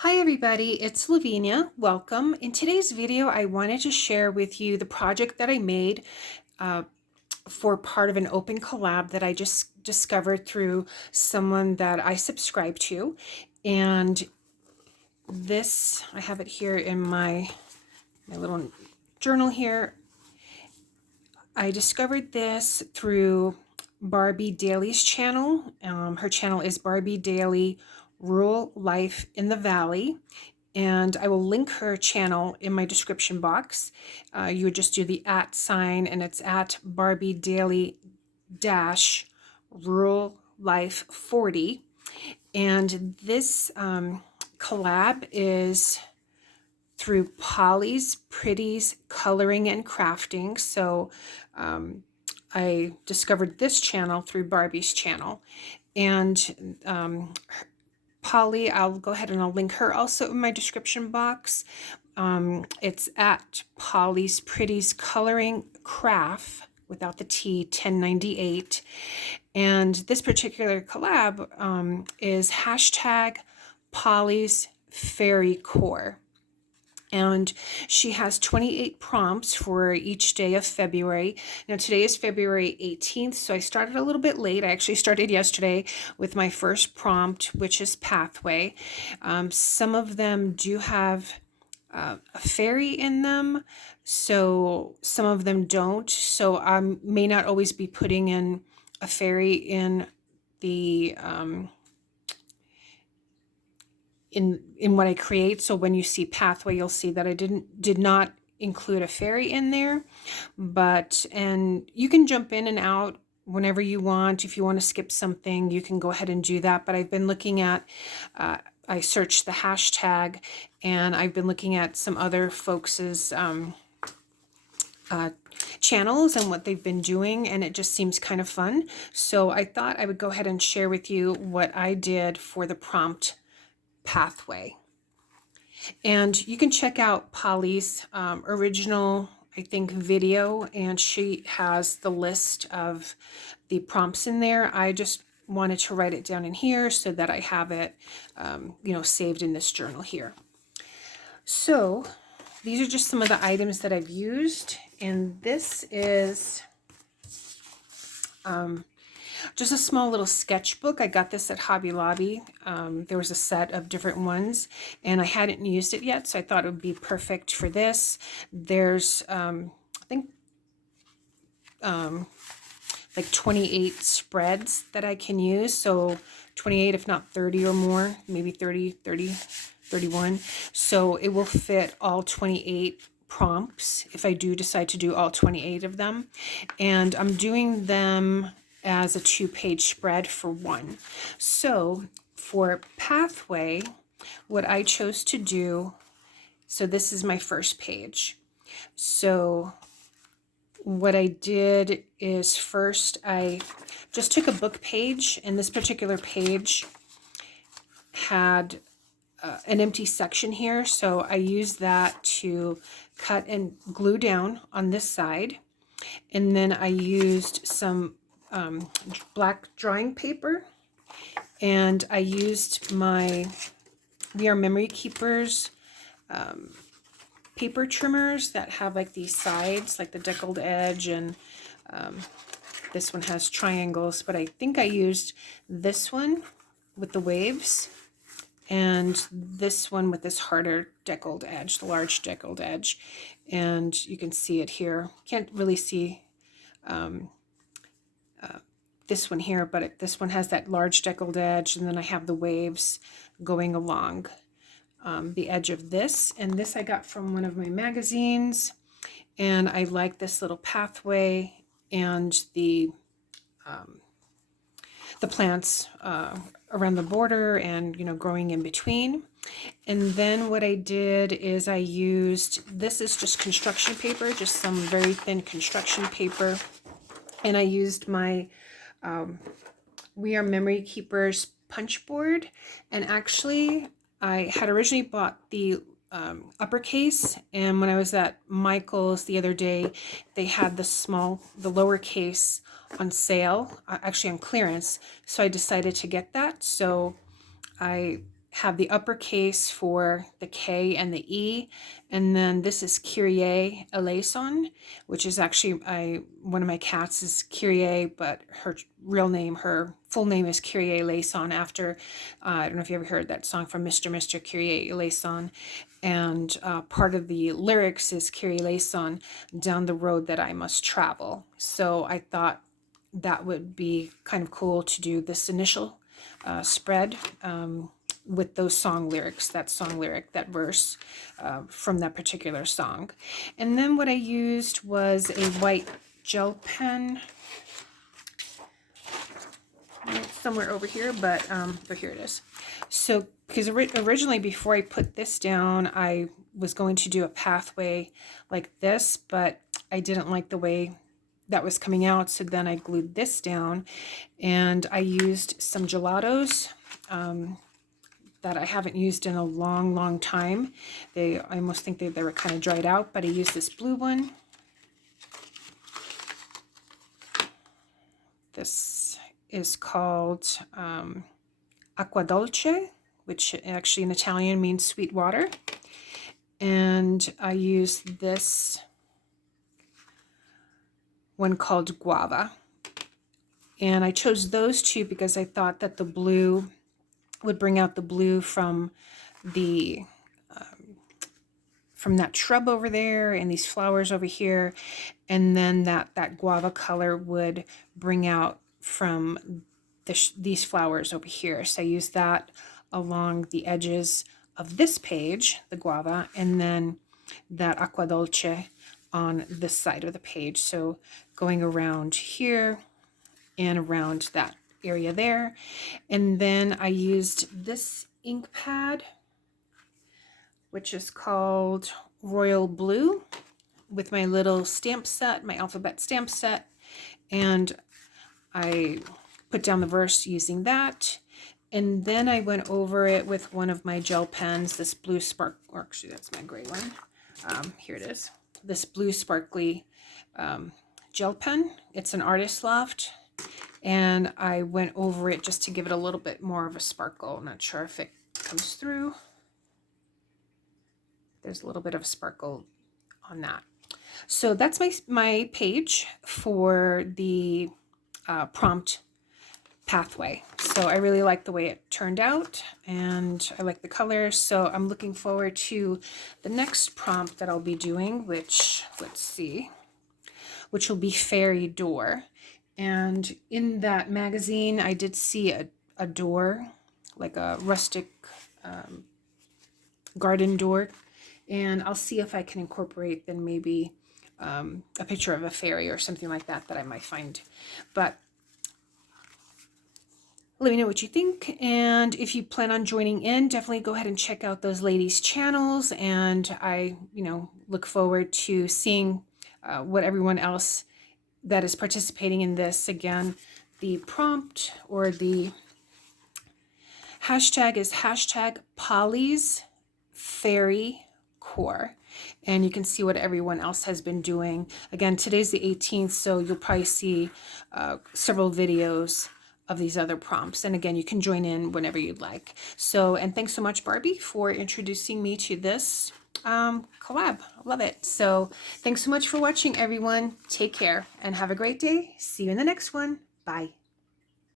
Hi everybody, it's Lavinia. Welcome. In today's video, I wanted to share with you the project that I made uh, for part of an open collab that I just discovered through someone that I subscribe to. And this, I have it here in my little journal here. I discovered this through Barby Dailey's channel. Her channel is Barby Dailey Rural Life in the Valley. And I will link her channel in my description box. You would just do the @ sign, and it's at Barby Daily dash Rural Life 40. And this collab is through Polly's Pretties Coloring and Crafting. So I discovered this channel through Barbie's channel. And Polly, I'll go ahead and I'll link her also in my description box. It's at Polly's Pretties Coloring Craft without the T, 1098. And this particular collab is hashtag Polly's Fairy Core. And she has 28 prompts for each day of February. Now today is February 18th, so I started a little bit late. I actually started yesterday with my first prompt, which is pathway. Some of them do have a fairy in them, so some of them don't. So I may not always be putting in a fairy in the in what I create. So when you see pathway, you'll see that I did not include a fairy in there. And you can jump in and out whenever you want. If you want to skip something, you can go ahead and do that. But I've been looking at I searched the hashtag, and I've been looking at some other folks's channels and what they've been doing, and it just seems kind of fun. So I thought I would go ahead and share with you what I did for the prompt pathway. And you can check out Polly's original, I think, video, and she has the list of the prompts in there. I just wanted to write it down in here so that I have it, saved in this journal here. So these are just some of the items that I've used, and this is just a small little sketchbook. I got this at Hobby Lobby. There was a set of different ones, and I hadn't used it yet, so I thought it would be perfect for this. There's, I think, like 28 spreads that I can use. So 28, if not 30 or more, maybe 30, 31. So it will fit all 28 prompts if I do decide to do all 28 of them. And I'm doing them as a 2-page spread for one. So for pathway, what I chose to do, so this is my first page. So what I did is first I just took a book page, and this particular page had an empty section here. So I used that to cut and glue down on this side. And then I used some black drawing paper, and I used my We Are Memory Keepers paper trimmers that have like these sides, like the deckled edge, and this one has triangles, but I think I used this one with the waves and this one with this harder deckled edge, the large deckled edge. And you can see it here. Can't really see this one here, but this one has that large deckled edge, and then I have the waves going along the edge of this. And this I got from one of my magazines, and I like this little pathway and the plants around the border and growing in between. And then what I did is I used, this is just construction paper, just some very thin construction paper, and I used my We Are Memory Keepers punch board. And actually I had originally bought the uppercase, and when I was at Michael's the other day, they had the lowercase on sale, actually on clearance, so I decided to get that. So I have the uppercase for the K and the E, and then this is Kyrie eleison, which is actually one of my cats is Kyrie, but her real name, her full name is Kyrie eleison after, I don't know if you ever heard that song from Mr. Kyrie eleison, and part of the lyrics is Kyrie eleison, down the road that I must travel. So I thought that would be kind of cool to do this initial spread with those song lyrics, that verse from that particular song. And then what I used was a white gel pen. It's somewhere over here, but here it is. So, because originally before I put this down, I was going to do a pathway like this, but I didn't like the way that was coming out, so then I glued this down, and I used some gelatos that I haven't used in a long time. I almost think they were kind of dried out, but I used this blue one. This is called acqua dolce, which actually in Italian means sweet water. And I used this one called guava. And I chose those two because I thought that the blue would bring out the blue from the from that shrub over there and these flowers over here, and then that guava color would bring out from these flowers over here. So I used that along the edges of this page, the guava, and then that acqua dolce on this side of the page. So going around here and around that area there. And then I used this ink pad, which is called Royal Blue, with my little stamp set, my alphabet stamp set, and I put down the verse using that. And then I went over it with one of my gel pens, this blue spark, or actually that's my gray one. Here it is, this blue sparkly gel pen. It's an Artist Loft. And I went over it just to give it a little bit more of a sparkle. I'm not sure if it comes through. There's a little bit of sparkle on that. So that's my page for the prompt pathway. So I really like the way it turned out, and I like the colors. So I'm looking forward to the next prompt that I'll be doing, which, let's see, which will be Fairy Door. And in that magazine, I did see a door, like a rustic garden door. And I'll see if I can incorporate then maybe a picture of a fairy or something like that I might find. But let me know what you think. And if you plan on joining in, definitely go ahead and check out those ladies' channels. And I, look forward to seeing what everyone else that is participating in this. Again, the prompt or the hashtag is hashtag Polly's Fairy Core. And you can see what everyone else has been doing. Again, today's the 18th, so you'll probably see several videos of these other prompts. And again, you can join in whenever you'd like. So, and thanks so much, Barbie, for introducing me to this collab. Love it. So thanks so much for watching, everyone. Take care and have a great day. See you in the next one. Bye.